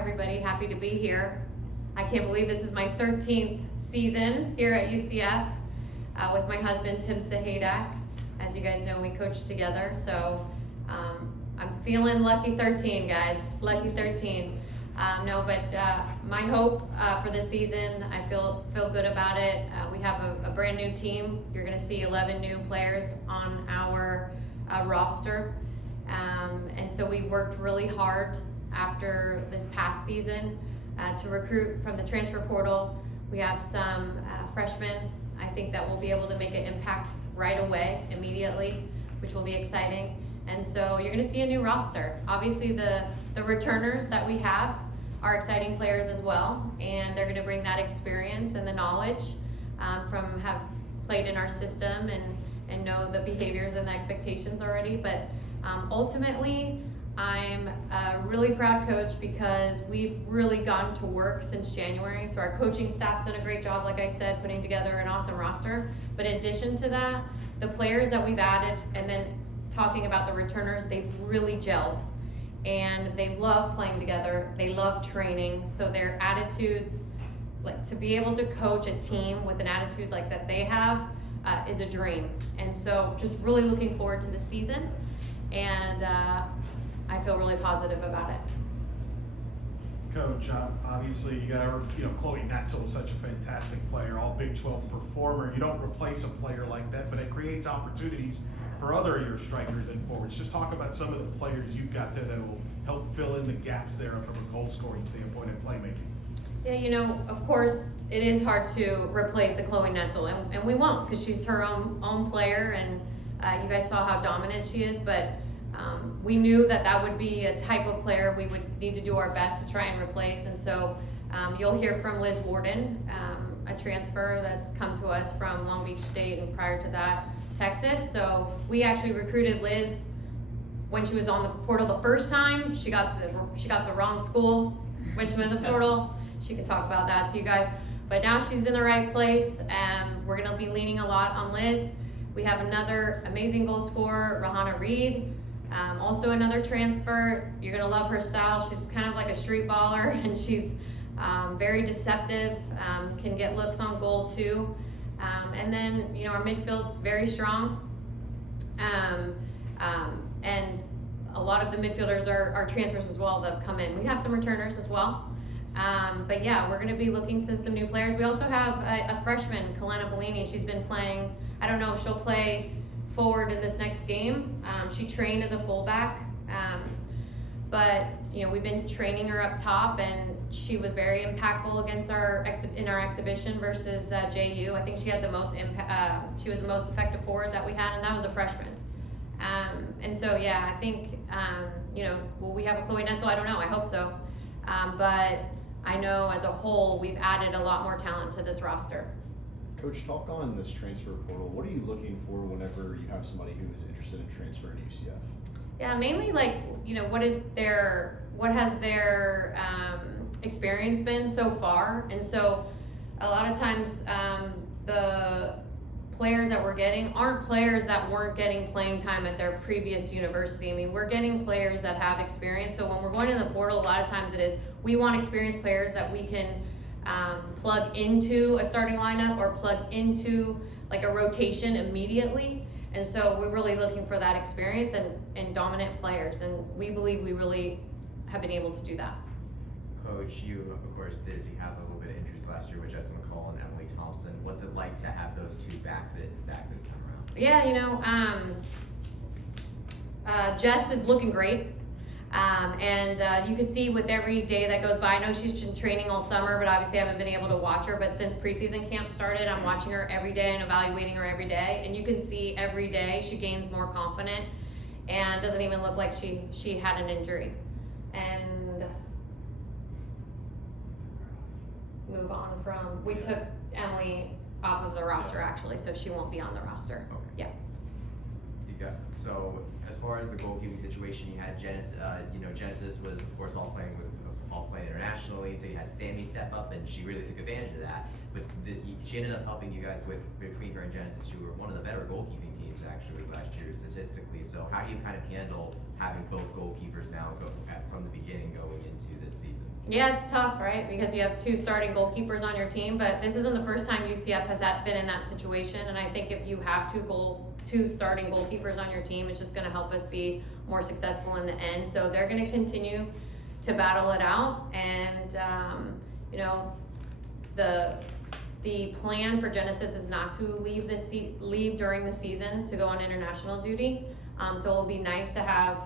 everybody. Happy to be here. I can't believe this is my 13th season here at UCF with my husband, Tim Sahaydak. As you guys know, we coach together, so I'm feeling lucky 13, guys. Lucky 13. My hope for this season, I feel good about it. We have a brand new team. You're going to see 11 new players on our roster. And so we worked really hard after this past season to recruit from the transfer portal. We have some freshmen, I think, that will be able to make an impact right away, immediately, which will be exciting. And so you're going to see a new roster. Obviously, the returners that we have are exciting players as well, and they're going to bring that experience and the knowledge from have played in our system and know the behaviors and the expectations already. But ultimately, I'm a really proud coach because we've really gotten to work since January. So our coaching staff's done a great job, like I said, putting together an awesome roster. But in addition to that, the players that we've added, and then talking about the returners, they've really gelled. And they love playing together. They love training. So their attitudes, like to be able to coach a team with an attitude like that they have, is a dream. And so just really looking forward to the season. And I feel really positive about it. Coach, obviously you got, Chloe Netzel is such a fantastic player, all Big 12 performer. You don't replace a player like that, but it creates opportunities for other of your strikers and forwards. Just talk about some of the players you've got there that will help fill in the gaps there from a goal scoring standpoint and playmaking. Yeah, of course, it is hard to replace a Chloe Netzel, and we won't, because she's her own player, and you guys saw how dominant she is, but we knew that would be a type of player we would need to do our best to try and replace. And so you'll hear from Liz Warden, a transfer that's come to us from Long Beach State, and prior to that, Texas. So we actually recruited Liz when she was on the portal the first time. She got the wrong school when she went in the portal. She could talk about that to you guys. But now she's in the right place, and we're going to be leaning a lot on Liz. We have another amazing goal scorer, Rahana Reed. Also another transfer. You're going to love her style. She's kind of like a street baller, and she's very deceptive, can get looks on goal too. And then, our midfield's very strong. And a lot of the midfielders are transfers as well that have come in. We have some returners as well. But yeah, we're going to be looking to some new players. We also have a freshman, Kalena Bellini. She's been playing, I don't know if she'll play forward in this next game. She trained as a fullback, but we've been training her up top, and she was very impactful against in our exhibition versus JU. I think she had the most impact. She was the most effective forward that we had, and that was a freshman. And so yeah, I think will we have a Chloe Netzel? I don't know. I hope so. But I know as a whole we've added a lot more talent to this roster. Coach, talk on this transfer portal. What are you looking for whenever you have somebody who is interested in transferring to UCF? Yeah, mainly what has their experience been so far, and so a lot of times the players that we're getting aren't players that weren't getting playing time at their previous university. I mean, we're getting players that have experience. So when we're going in the portal, a lot of times it is we want experienced players that we can plug into a starting lineup or plug into like a rotation immediately. And so we're really looking for that experience and dominant players, and we believe we really have been able to do that. Coach, you of course did have a little bit of injuries last year with Jessica McCall and Emily Thompson. What's it like to have those two back this time around? Yeah, Jess is looking great. And you can see with every day that goes by, I know she's been training all summer, but obviously I haven't been able to watch her. But since preseason camp started, I'm watching her every day and evaluating her every day. And you can see every day she gains more confident and doesn't even look like she had an injury. And move on from, we took Emily off of the roster actually, so she won't be on the roster. Okay. Yeah. So as far as the goalkeeping situation, you had Genesis was of course all playing internationally, so you had Sammy step up, and she really took advantage of that. But she ended up helping you guys between her and Genesis, who were one of the better goalkeeping teams actually last year statistically. So how do you kind of handle having both goalkeepers now from the beginning going into this season? Yeah, it's tough, right? Because you have 2 starting goalkeepers on your team, but this isn't the first time UCF has been in that situation. And I think if you have 2 starting goalkeepers on your team, it's just going to help us be more successful in the end. So they're going to continue to battle it out. And you know, the plan for Genesis is not to leave during the season to go on international duty. So it'll be nice to have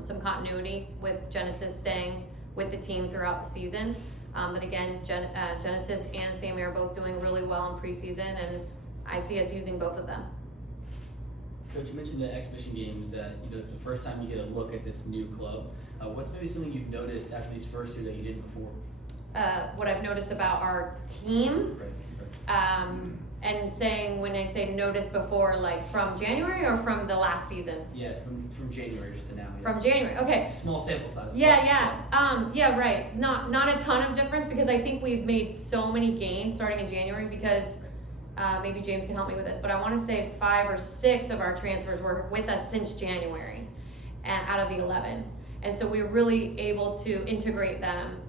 some continuity with Genesis staying with the team throughout the season. But again, Genesis and Sammy are both doing really well in preseason, and I see us using both of them. Coach, you mentioned the exhibition games that, you know, it's the first time you get a look at this new club. What's maybe something you've noticed after these first 2 that you didn't before? What I've noticed about our team, and saying, when I say notice before, like from January or from the last season? Yeah, from January just to now. Yeah. From January, okay. Small sample size. Yeah, right. Not a ton of difference, because I think we've made so many gains starting in January, because maybe James can help me with this, but I want to say 5 or 6 of our transfers were with us since January, and out of the 11. And so we were really able to integrate them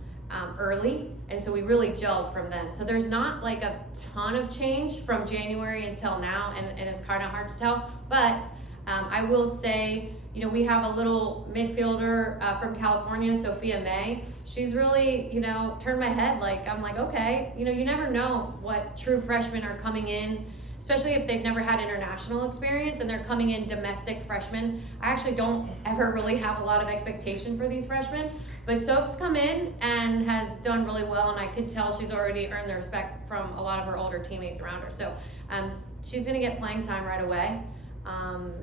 early, and so we really gelled from then. So there's not like a ton of change from January until now, and it's kind of hard to tell. But I will say, you know, we have a little midfielder from California, Sophia May. She's really, you know, turned my head. Like, I'm like, okay, you know, you never know what true freshmen are coming in, especially if they've never had international experience and they're coming in domestic freshmen. I actually don't ever really have a lot of expectation for these freshmen. But Soph's come in and has done really well, and I could tell she's already earned the respect from a lot of her older teammates around her. So she's going to get playing time right away.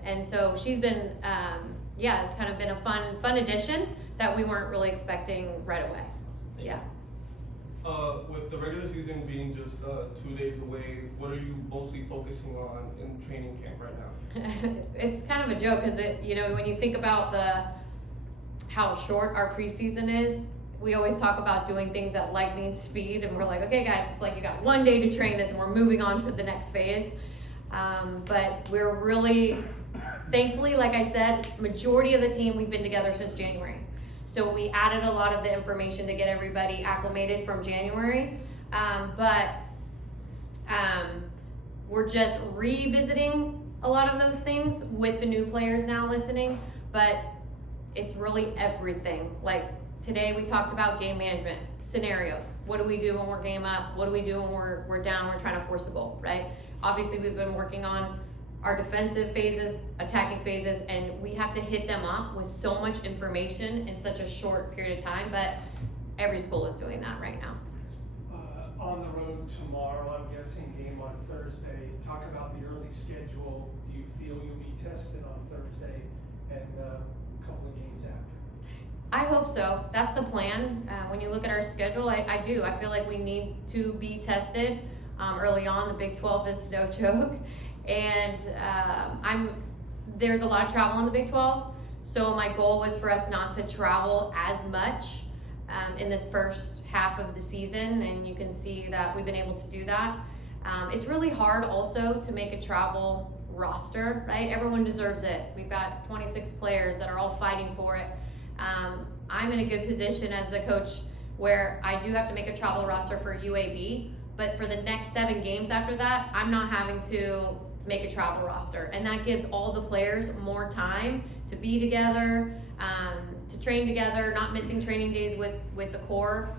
And so she's been, it's kind of been a fun addition that we weren't really expecting right away. Yeah. With the regular season being just 2 days away, what are you mostly focusing on in training camp right now? It's kind of a joke, because you know, when you think about how short our preseason is, we always talk about doing things at lightning speed, and we're like, okay guys, it's like you got 1 day to train this and we're moving on to the next phase. But we're really, thankfully, like I said, majority of the team, we've been together since January. So we added a lot of the information to get everybody acclimated from January. But we're just revisiting a lot of those things with the new players now listening. But it's really everything. Like today we talked about game management, scenarios. What do we do when we're game up? What do we do when we're down, we're trying to force a goal, right? Obviously we've been working on our defensive phases, attacking phases, and we have to hit them up with so much information in such a short period of time, but every school is doing that right now. On the road tomorrow, I'm guessing game on Thursday. Talk about the early schedule. Do you feel you'll be tested on Thursday and a couple of games after? I hope so. That's the plan. When you look at our schedule, I do. I feel like we need to be tested early on. The Big 12 is no joke. And there's a lot of travel in the Big 12. So my goal was for us not to travel as much in this first half of the season. And you can see that we've been able to do that. It's really hard also to make a travel roster, right? Everyone deserves it. We've got 26 players that are all fighting for it. I'm in a good position as the coach where I do have to make a travel roster for UAB, but for the next 7 games after that, I'm not having to make a travel roster. And that gives all the players more time to be together, to train together, not missing training days with the core.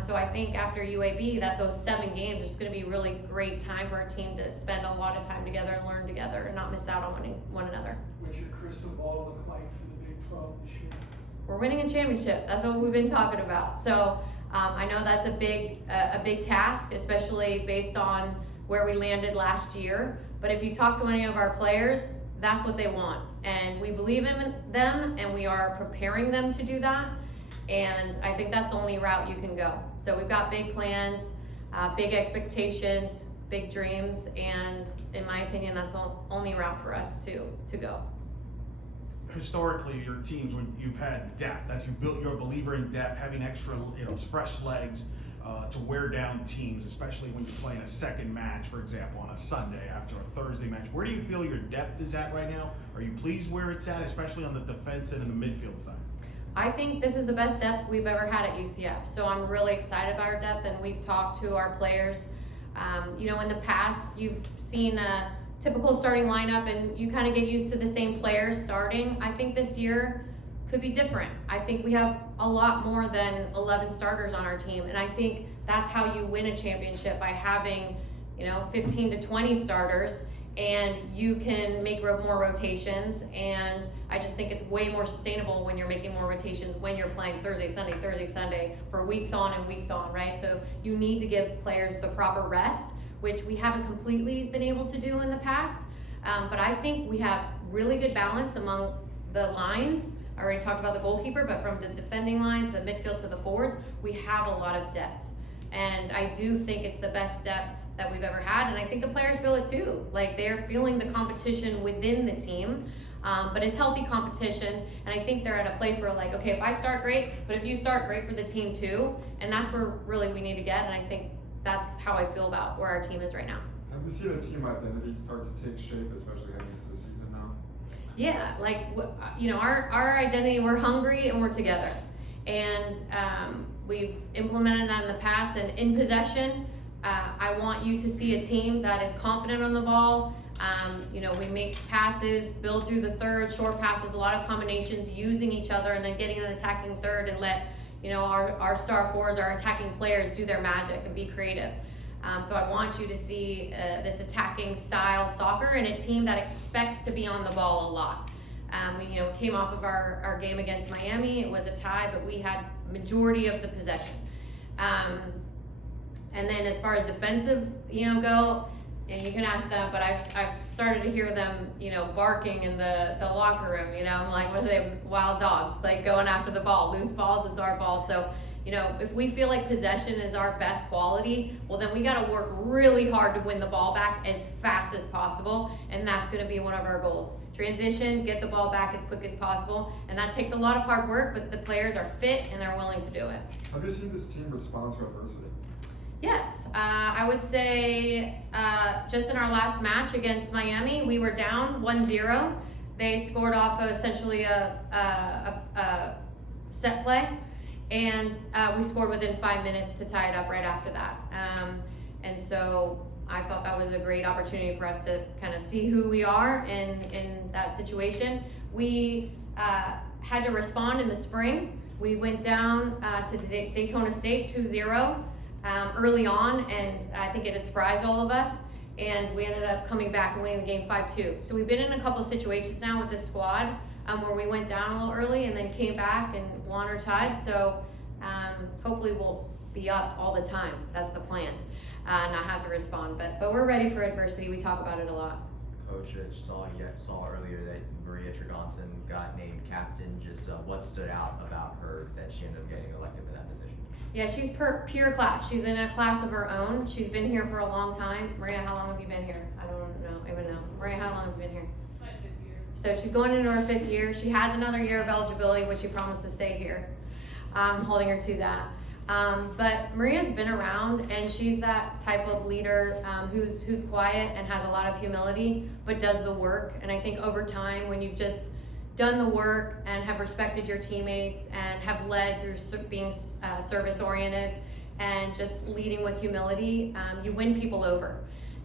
So I think after UAB, that those 7 games is going to be a really great time for our team to spend a lot of time together and learn together and not miss out on one another. What's your crystal ball look like for the Big 12 this year? We're winning a championship. That's what we've been talking about. So I know that's a big task, especially based on where we landed last year. But if you talk to any of our players, that's what they want. And we believe in them, and we are preparing them to do that. And I think that's the only route you can go. So we've got big plans, big expectations, big dreams, and in my opinion, that's the only route for us to go. Historically, your teams, when you've had depth, as you've built, you're a believer in depth, having extra, fresh legs to wear down teams, especially when you're playing a second match, for example, on a Sunday after a Thursday match. Where do you feel your depth is at right now? Are you pleased where it's at, especially on the defensive and the midfield side? I think this is the best depth we've ever had at UCF. So I'm really excited about our depth, and we've talked to our players. In the past, you've seen a typical starting lineup and you kind of get used to the same players starting. I think this year could be different. I think we have a lot more than 11 starters on our team, and I think that's how you win a championship, by having 15 to 20 starters, and you can make more rotations. And I just think it's way more sustainable when you're making more rotations, when you're playing Thursday, Sunday for weeks on and weeks on, right? So you need to give players the proper rest, which we haven't completely been able to do in the past. But I think we have really good balance among the lines. I already talked about the goalkeeper, but from the defending line to the midfield to the forwards, we have a lot of depth. And I do think it's the best depth that we've ever had, and I think the players feel it too. Like, they're feeling the competition within the team, but it's healthy competition, and I think they're at a place where, like, okay, if I start great, but if you start great for the team too, and that's where really we need to get, and I think that's how I feel about where our team is right now. Have we seen the team identity start to take shape, especially heading into the season now? Yeah, like, our identity, we're hungry and we're together, and we've implemented that in the past. And in possession, I want you to see a team that is confident on the ball. We make passes, build through the third, short passes, a lot of combinations, using each other, and then getting an attacking third, and let our star fours, our attacking players, do their magic and be creative. So I want you to see this attacking style soccer, and a team that expects to be on the ball a lot. We came off of our game against Miami. It was a tie, but we had majority of the possession. And then as far as defensive, go, and you can ask them, but I've started to hear them, barking in the locker room. I'm like, what are they, wild dogs, like going after the ball, loose balls, it's our ball. So, if we feel like possession is our best quality, well, then we got to work really hard to win the ball back as fast as possible, and that's going to be one of our goals. Transition, get the ball back as quick as possible, and that takes a lot of hard work, but the players are fit and they're willing to do it. Have you seen this team respond to adversity? Yes, I would say just in our last match against Miami, we were down 1-0. They scored off of essentially a set play, and we scored within 5 minutes to tie it up right after that. And so I thought that was a great opportunity for us to kind of see who we are in that situation. We had to respond in the spring. We went down to Daytona State 2-0 early on, and I think it had surprised all of us. And we ended up coming back and winning the game 5-2. So we've been in a couple of situations now with this squad where we went down a little early and then came back and won or tied. So hopefully we'll be up all the time. That's the plan. Not have to respond, but we're ready for adversity. We talk about it a lot. Coach, I saw earlier that Maria Tregonson got named captain. Just what stood out about her that she ended up getting elected for that position? Yeah, she's pure class. She's in a class of her own. She's been here for a long time. Maria, how long have you been here? I don't even know. Maria, how long have you been here? My 5th year. So she's going into her 5th year. She has another year of eligibility, which she promised to stay here. I'm holding her to that. But Maria's been around, and she's that type of leader who's quiet and has a lot of humility, but does the work. And I think over time, when you've just done the work and have respected your teammates and have led through being service oriented and just leading with humility, you win people over.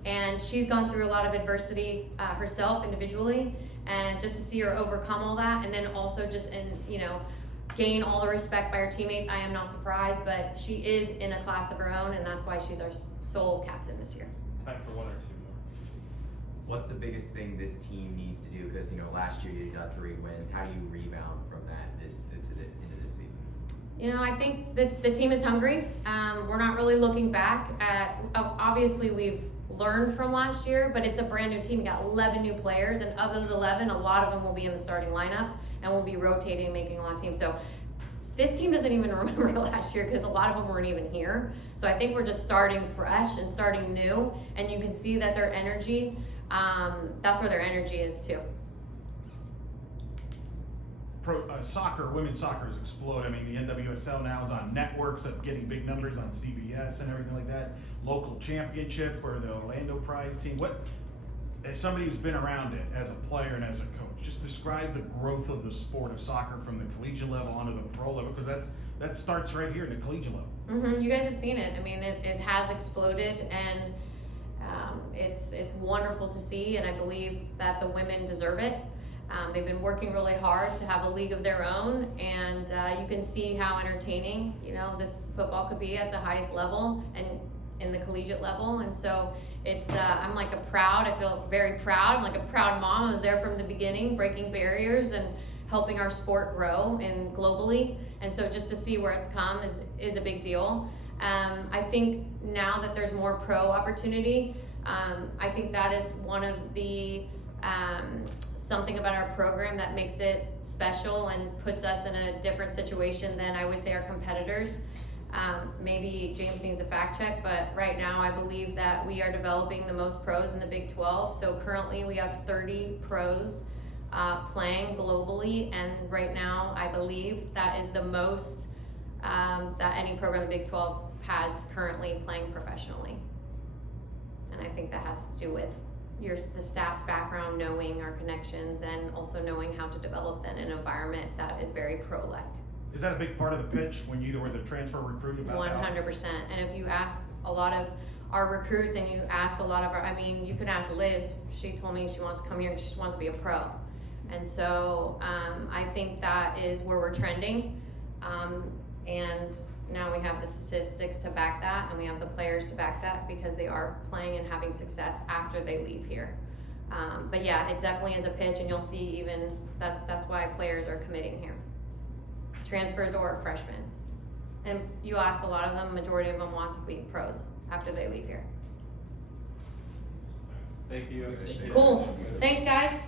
And she's gone through a lot of adversity herself individually, and just to see her overcome all that, and then also just gain all the respect by her teammates, I am not surprised. But she is in a class of her own, and that's why she's our sole captain this year. Time for one or two more. What's the biggest thing this team needs to do? Because last year you got 3 wins. How do you rebound from that into this season? I think that the team is hungry. We're not really looking back at. Obviously, we've learned from last year, but it's a brand new team. We got 11 new players, and of those 11, a lot of them will be in the starting lineup, and we'll be rotating, making a lot of teams. So this team doesn't even remember last year because a lot of them weren't even here. So I think we're just starting fresh and starting new, and you can see that their energy, that's where their energy is too. Women's soccer has exploded. I mean, the NWSL now is on networks of getting big numbers on CBS and everything like that. Local championship or the Orlando Pride team. as somebody who's been around it as a player and as a coach, just describe the growth of the sport of soccer from the collegiate level onto the pro level, because that starts right here in the collegiate level. You guys have seen it. I mean, it has exploded, and it's wonderful to see, and I believe that the women deserve it. They've been working really hard to have a league of their own, and you can see how entertaining, this football could be at the highest level and in the collegiate level. And so it's, I feel very proud. I'm like a proud mom. I was there from the beginning, breaking barriers and helping our sport grow and globally. And so just to see where it's come is a big deal. I think now that there's more pro opportunity, I think that is one of the something about our program that makes it special and puts us in a different situation than I would say our competitors. Maybe James needs a fact check, but right now I believe that we are developing the most pros in the Big 12. So currently we have 30 pros playing globally, and right now I believe that is the most that any program in the Big 12 has currently playing professionally. And I think that has to do with the staff's background, knowing our connections, and also knowing how to develop in an environment that is very pro-like. Is that a big part of the pitch when you were the transfer recruiting about that? 100%. And if you ask a lot of our recruits, and you ask a lot of you can ask Liz, she told me she wants to come here, she wants to be a pro. And so I think that is where we're trending. And now we have the statistics to back that, and we have the players to back that, because they are playing and having success after they leave here. But yeah, it definitely is a pitch, and you'll see even that's why players are committing here. Transfers or freshmen. And you ask a lot of them, majority of them want to be pros after they leave here. Thank you. Thank you. Cool. Thanks, guys.